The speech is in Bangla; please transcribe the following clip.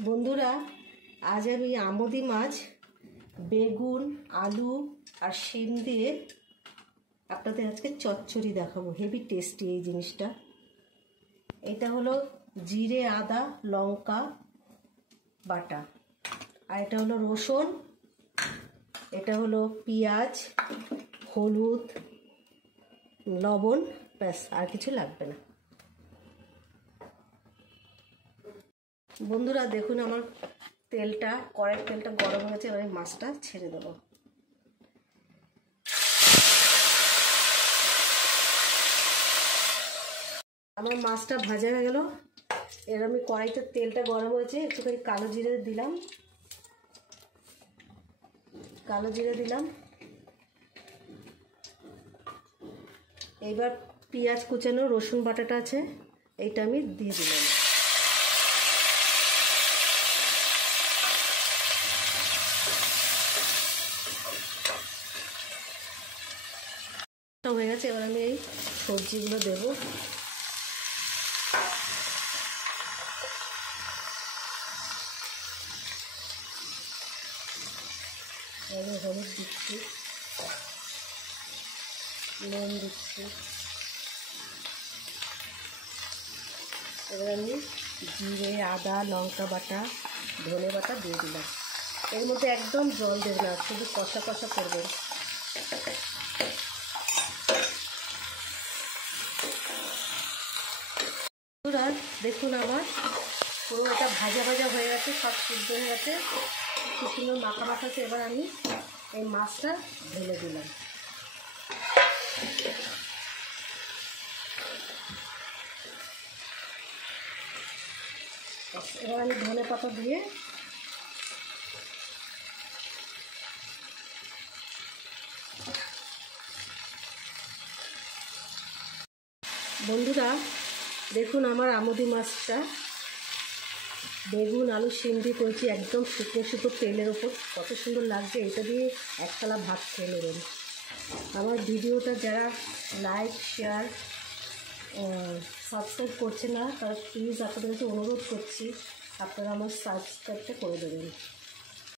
বন্ধুরা, আজ আমি আমোদি মাছ বেগুন আলু আর শিম দিয়ে আপনাদের আজকে চচ্চড়ি দেখাবো। হেভি টেস্টি এই জিনিসটা। এটা হলো জিরে আদা লঙ্কা বাটা, আর এটা হলো রসুন, এটা হলো পেঁয়াজ হলুদ লবণ, ব্যাস আর কিছু লাগবে না। বন্ধুরা দেখুন, আমার কড়াইয়ের তেলটা গরম হয়েছে। এবার মাছটা ছেড়ে দেবো। আমার মাছটা ভাজা হয়ে গেল। এবার আমি কড়াইতে তেলটা গরম হয়েছে, একটুখানি কালো জিরে দিলাম। এইবার পেঁয়াজ কুচানো রসুন বাটাটা আছে, এইটা আমি দিয়ে দিলাম। হয়ে গেছে, এবার আমি এই সবজিগুলো দেবো। এবার হলুদ দিচ্ছি, নুন দিচ্ছি। এবার আমি জিরে আদা লঙ্কা বাটা ধনে বাটা দিয়ে দিলাম। এর মধ্যে একদম জল দেবে না, শুধু কষা কষা করবেন। দেখুন আমার পুরো এটা ভাজা ভাজা হয়ে গেছে, সব সিদ্ধ হয়ে গেছে, খুব সুন্দর মাখা মাখাচ্ছে। এবার আমি এই মাছটা ঢেলে দিলাম। এবার আমি ধনে পাতা দিয়ে বন্ধুরা দেখুন আমার আমোদি মাছটা বেগুন আলু শিম দিয়ে করেছি, একদম শুকনো শুকনো তেলের ওপর, কত সুন্দর লাগছে। এটা দিয়ে এক থালা ভাত খেয়ে নেবেন। আমার ভিডিওটা যারা লাইক শেয়ার সাবস্ক্রাইব করছে না, তারা প্লিজ আপনাদের কাছে অনুরোধ করছি, আপনারা আমার সাবস্ক্রাইবটা করে দেবেন।